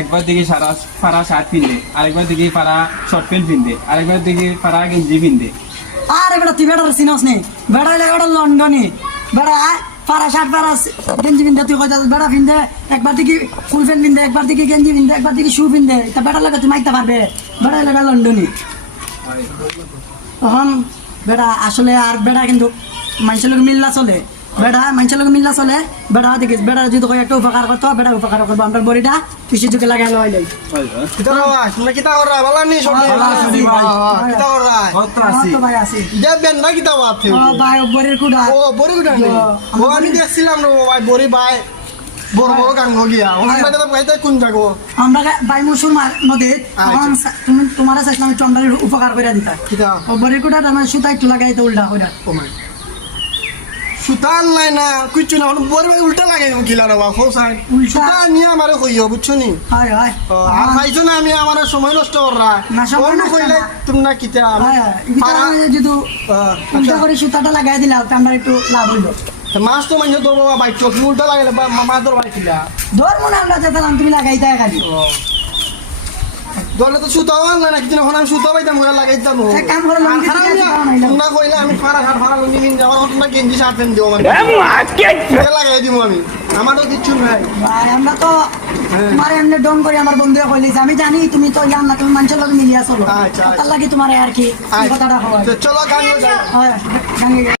একবার দেখি ফারা শার্ট পিনবে, আরেকবার দেখি ফারা শর্ট প্যান্ট পিনবে, আরেকবার দেখি ফারা গেঞ্জি পিনবে। আরে বেটা তুই বেটার সিনাস নেই, বেটা এলে বেটা লন্ডনে বেটা পারা শার্ট পারা গেঞ্জি পিনতে তুই কইতা বেটা পিনতে, একবার দেখি ফুল প্যান্ট পিনতে, একবার দেখি গেঞ্জি পিনতে, একবার দেখি শু পিনতে, তা বেটা লাগে তুই মাইতে পারবে? বেটা এলে লন্ডনে তখন বেটা আসলে আর বেটা কিন্তু মানুষের লোক মিল্লা চলে, বেটা মানুষের লোক মিল্লা চলে। বেটা দেখিস বেটা যদি কই একটা উপকার করতো বেটা উপকার করবো, আমরা বড়িটা পিছিয়ে ঝুঁকে লাগাই লইলাই। ভাই আছি ভাই বড়ির কুড়া আমি দেখছিলাম বড়ি ভাই বড় বড় গান গিয়া কোন জায়গা আমরা ভাই মসুর নদীর তোমার চাইছিলাম একটু আমরা উপকার করে দিতা বড়ির কুড়া আমার সুতা একটু লাগাই তো উল্টা ওইটা সুতান নাই না কিছু না বড় উল্টা লাগাই কিলা রে বাপ হোসাই সুতা নিয়ে আমারে কইও বুঝছো নি হায় হায় আর খাইছো না আমি আমার সময় নষ্ট কররা না সময় নষ্ট কইলে তুমি না কিতা যদি উল্টা করে সুতাটা লাগাই দিলা আমরা একটু লাভ হইল। মাছ তো মাইনে তোর বাবা বাইক চোখ উল্টা লাগাইলে মামা তোর বাড়ি কিলা ধর মনে আমরা যেতাম তুমি লাগাইতে খালি দলে তো সুতাও আনলে না কিছু আমি সুতা পাইতাম ওরা লাগাইতাম এক কাম করে লঙ্গি তোমরা কইলে আমি ফাড়া লঙ্গি নিন যাওয়ার তোমরা গেঞ্জি শার্ট পেন দিও মানে লাগাই দিব আমি আমারও কিচ্ছু নাই ভাই আমরা তো তোমার এমনি ডং করে আমার বন্ধুরা কইলিস আমি জানি তুমি তো জান না তুমি মানুষের লোক মিলিয়া চলো তার লাগি তোমার আর কি কথাটা হয় চলো গান গান